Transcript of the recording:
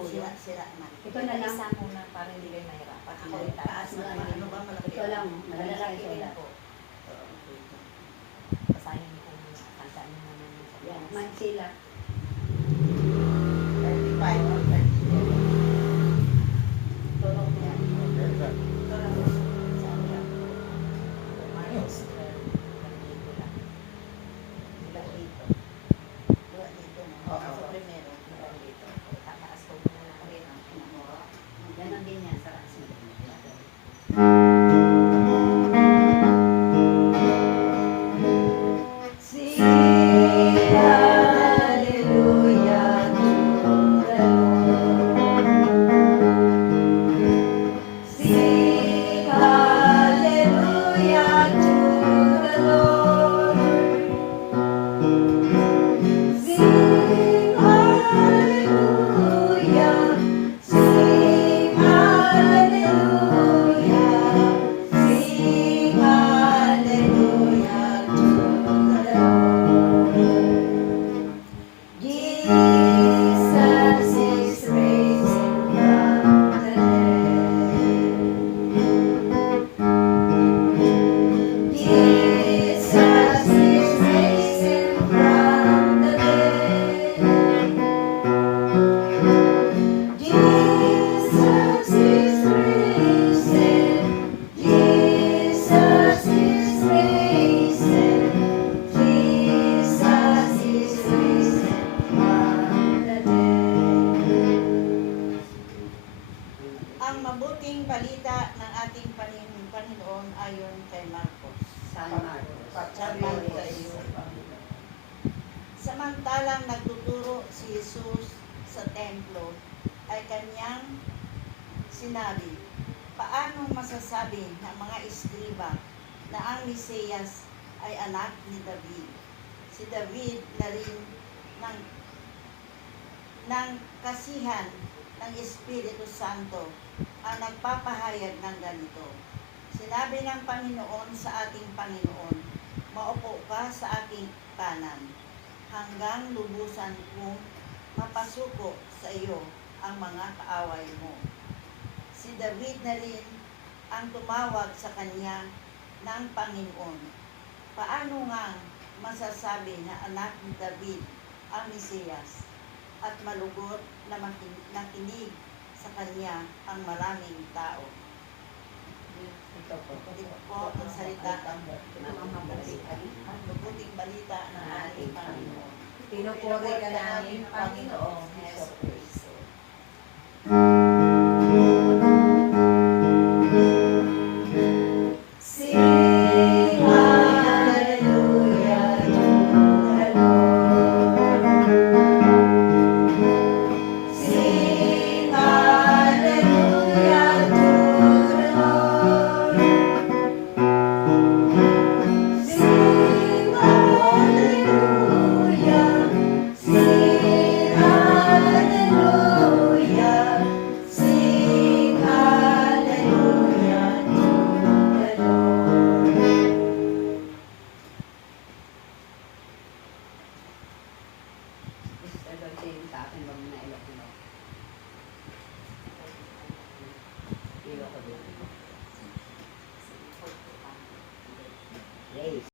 Sira na. Ito na lang. Isa muna para hindi kayo mahirapan. Ako, taas na lang. Ano ba malaki? Ito lang. Malalaki Malalaki rin ito. po. Basahin niyo po muna. Kantaan niyo muna yung sa Yan. taas. Mansila. 35 or 37. Tulong yan. Ito lang. Saan yan? Marcos 12, dito lang. Diba dito? Dua dito mo. Oo. Ako primero. Diba dito? Tataas ko muna lang rin. Ganon din yan sa rasmi. Sing hallelujah to the Lord. Sing hallelujah to the Lord. Sing hallelujah. Sing hallelujah. Sing hallelujah to the Lord. Jesus is risen from the dead. Jesus is risen from the dead. Jesus is risen. Jesus is risen. Jesus is risen from the dead. Ang mabuting balita ng ating Panginoon ayon kay Marcos. San Marcos. Pagsabi sa iyo. Samantalang nagtuturo si Jesus sa templo, ay kanyang sinabi, paano masasabi ng mga iskriba na ang Mesiyas ay anak ni David? Si David na rin ng kasihan ng Espiritu Santo ang nagpapahayag ng ganito. Sinabi ng Panginoon sa ating Panginoon, maupo ka sa aking kanan, hanggang lubusan kong mapasuko sa iyo ang mga kaaway mo. Si David na rin ang tumawag sa kanya ng Panginoon. Paano nga masasabi na anak ni David ang Mesiyas at malugot na nakinig sa kanya ang maraming tao? Ito po. Ito po ang salita ng mabuting balita ng ating Panginoon. Pinupuri ka namin, Panginoong Heso Kristo. Sing hallelujah to the Lord. Sing hallelujah to the Lord. Sing hallelujah. Sing hallelujah. Sing hallelujah to the Lord. Mr. Dolce, sa akin, wag mo na ilok-ilok. Ilok ko din. Grace.